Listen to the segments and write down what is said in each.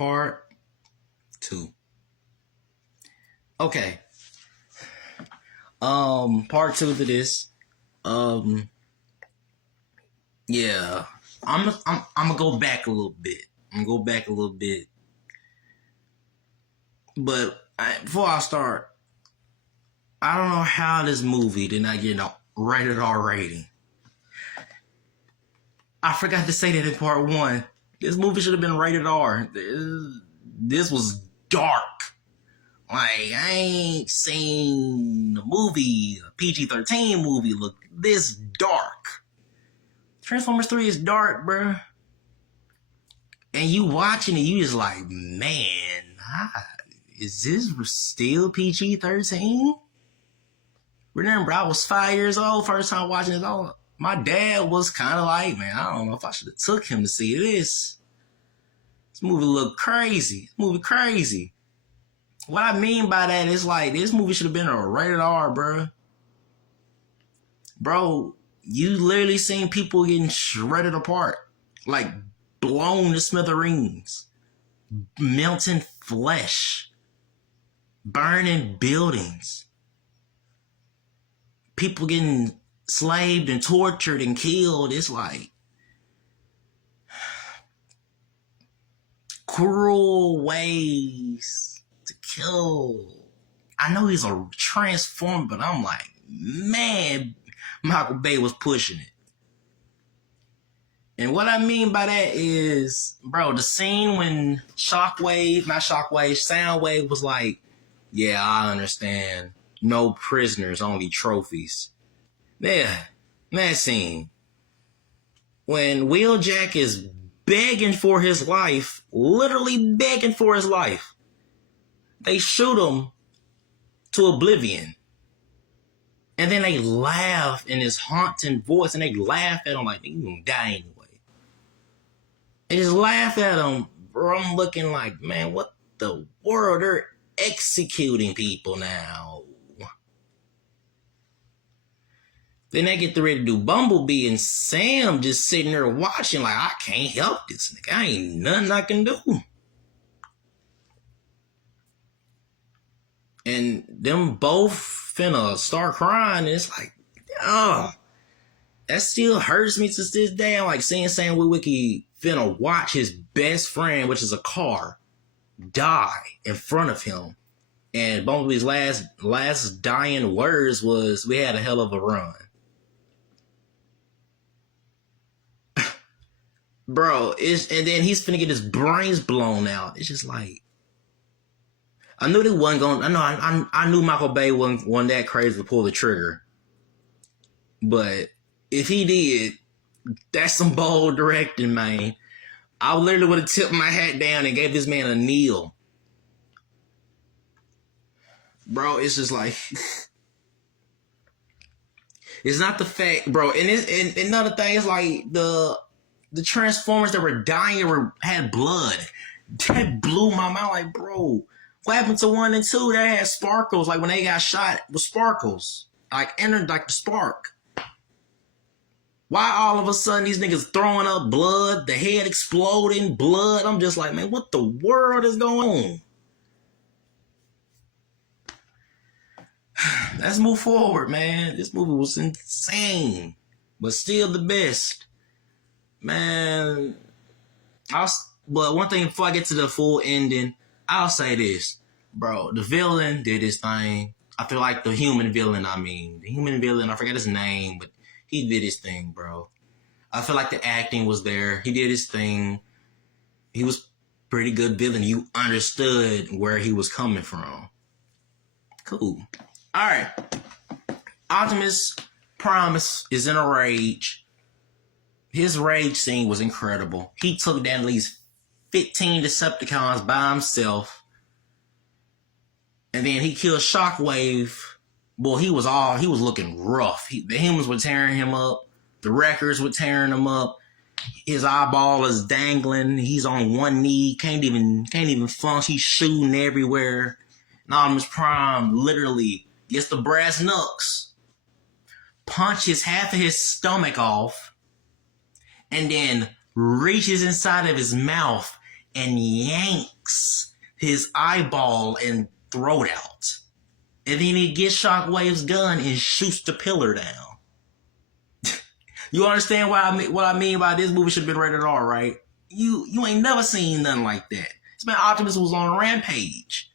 Part 2. Okay. Part 2 to this. Yeah. I'm gonna go back a little bit. But before I start, I don't know how this movie did not get a rated R rating. I forgot to say that in part 1. This movie should have been rated R. This was dark. Like, I ain't seen a PG-13 movie look this dark. Transformers 3 is dark, bruh. And you watching it, you just like, man, is this still PG-13? Remember, I was 5 years old first time watching it all. My dad was kind of like, man, I don't know if I should have took him to see this. This movie looked crazy. What I mean by that is like, this movie should have been a rated R, bro. Bro, you literally seen people getting shredded apart. Like, blown to smithereens. Melting flesh. Burning buildings. People getting slaved and tortured and killed. It's like cruel ways to kill. I know he's a transformer, but I'm like, man, Michael Bay was pushing it. And what I mean by that is, bro, the scene when Soundwave was like, yeah, I understand. No prisoners, only trophies. Yeah, that scene. When Wheeljack is begging for his life, literally begging for his life, they shoot him to oblivion. And then they laugh in his haunting voice, and they laugh at him like, you're gonna die anyway. They just laugh at him, bro. I'm looking like, man, what the world? They're executing people now. Then they get ready to do Bumblebee, and Sam just sitting there watching like, I can't help this nigga. I ain't nothing I can do. And them both finna start crying, and it's like, that still hurts me to this day. I'm like seeing Sam Witwicky finna watch his best friend, which is a car, die in front of him. And Bumblebee's last dying words was, we had a hell of a run. Bro, and then he's finna get his brains blown out. It's just like, I knew they wasn't going. I knew Michael Bay wasn't that crazy to pull the trigger. But if he did, that's some bold directing, man. I literally would have tipped my hat down and gave this man a kneel. Bro, it's just like, it's not the fact, bro. And another thing is like the Transformers that were dying had blood. That blew my mind. Like, bro, what happened to 1 and 2? They had sparkles. Like when they got shot with sparkles, like entered like the spark. Why all of a sudden these niggas throwing up blood, the head exploding, blood? I'm just like, man, what the world is going on? Let's move forward, man. This movie was insane, but still the best. Man, but one thing before I get to the full ending, I'll say this, bro. The villain did his thing. I feel like the human villain, I forget his name, but he did his thing, bro. I feel like the acting was there. He did his thing. He was pretty good villain. You understood where he was coming from. Cool. All right. Optimus Prime is in a rage. His rage scene was incredible. He took down at least 15 Decepticons by himself. And then he killed Shockwave. Boy, he was looking rough. The humans were tearing him up. The wreckers were tearing him up. His eyeball is dangling. He's on one knee. Can't even function. He's shooting everywhere. And Optimus Prime literally gets the brass knucks, punches half of his stomach off, and then reaches inside of his mouth and yanks his eyeball and throat out. And then he gets Shockwave's gun and shoots the pillar down. You understand what I mean by this movie should have been rated R, right? You ain't never seen nothing like that. This man Optimus was on a rampage.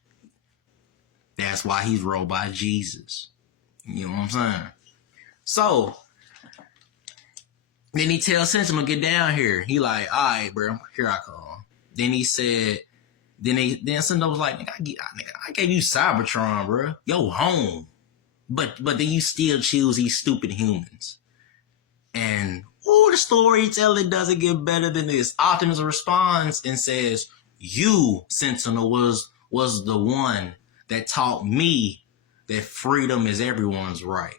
That's why he's ruled by Jesus. You know what I'm saying? So, then he tells Sentinel, get down here. He like, all right, bro, here I come. Then he said, then Sentinel was like, I gave you Cybertron, bro. Yo, home. But then you still choose these stupid humans. And, the storytelling doesn't get better than this. Optimus responds and says, you, Sentinel, was the one that taught me that freedom is everyone's right.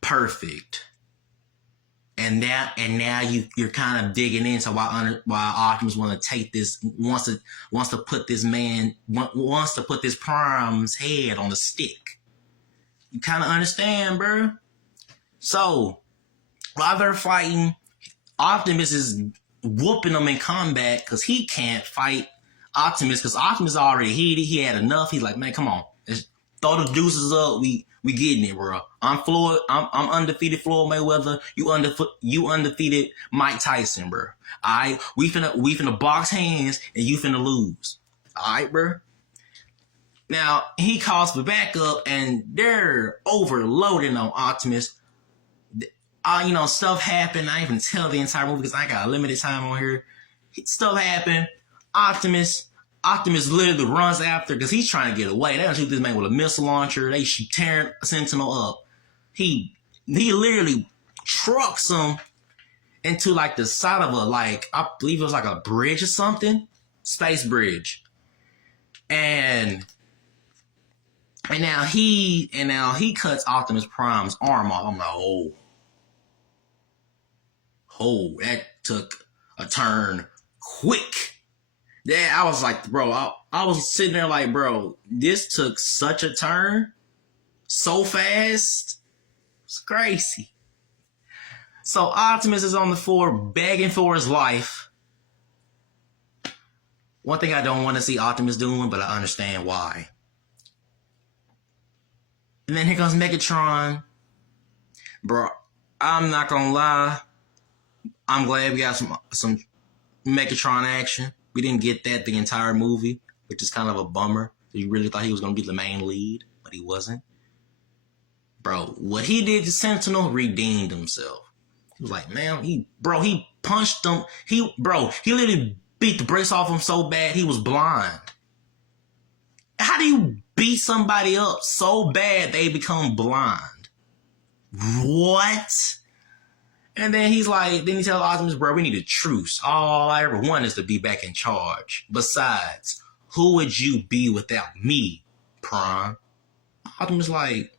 Perfect. And now you're kind of digging into why Optimus wants to put this Prime's head on the stick. You kind of understand, bro. So while they're fighting, Optimus is whooping them in combat because he can't fight Optimus because Optimus already heated. He had enough. He's like, man, come on, let's throw the deuces up. We getting it, bro. I'm undefeated Floyd Mayweather. You undefeated Mike Tyson, bro. All right, we finna box hands and you finna lose. All right, bro. Now he calls for backup and they're overloading on Optimus. Stuff happened. I even tell the entire movie because I got a limited time on here. Stuff happened. Optimus literally runs after because he's trying to get away. They don't shoot this man with a missile launcher. They shoot tearing Sentinel up. He literally trucks him into like the side of I believe it was like a bridge or something, space bridge, and now he cuts Optimus Prime's arm off. I'm like, that took a turn quick. Yeah, I was like, bro, I was sitting there like, bro, this took such a turn so fast. It's crazy. So Optimus is on the floor begging for his life. One thing I don't want to see Optimus doing, but I understand why. And then here comes Megatron. Bro, I'm not gonna lie. I'm glad we got some Megatron action. We didn't get that the entire movie, which is kind of a bummer. You really thought he was going to be the main lead, but he wasn't. Bro, what he did to Sentinel redeemed himself. He was like, man, he punched him. He literally beat the brakes off him so bad he was blind. How do you beat somebody up so bad they become blind? What? And then he tells Optimus, bro, we need a truce. All I ever want is to be back in charge. Besides, who would you be without me, Prime? Optimus like,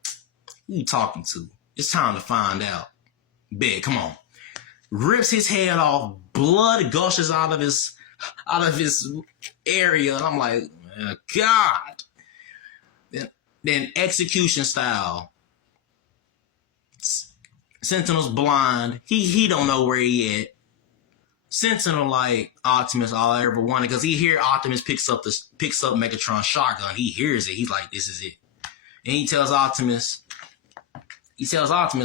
who you talking to? It's time to find out. Bet, come on. Rips his head off, blood gushes out of his area, and I'm like, oh, God. Then execution style. Sentinel's blind. He don't know where he at. Sentinel like Optimus all I ever wanted because he hear Optimus picks up Megatron's shotgun. He hears it. He's like, this is it. And he tells Optimus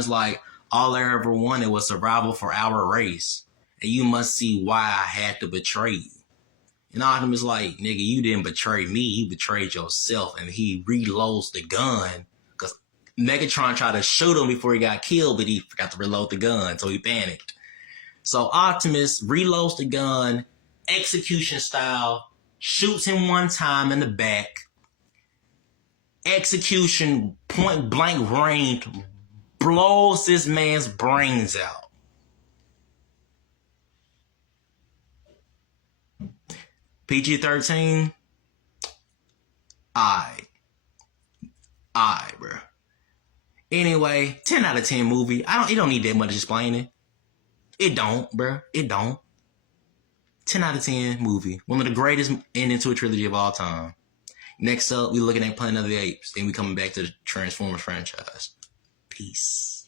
like, all I ever wanted was survival for our race. And you must see why I had to betray you. And Optimus like, nigga, you didn't betray me. You betrayed yourself. And he reloads the gun. Megatron tried to shoot him before he got killed, but he forgot to reload the gun, so he panicked. So Optimus reloads the gun, execution style, shoots him one time in the back. Execution, point blank range, blows this man's brains out. PG-13? Aight, bro. Anyway, 10 out of 10 movie. It don't need that much explaining. It don't, bro. It don't. 10 out of 10 movie. One of the greatest ending to a trilogy of all time. Next up, we looking at Planet of the Apes. Then we coming back to the Transformers franchise. Peace.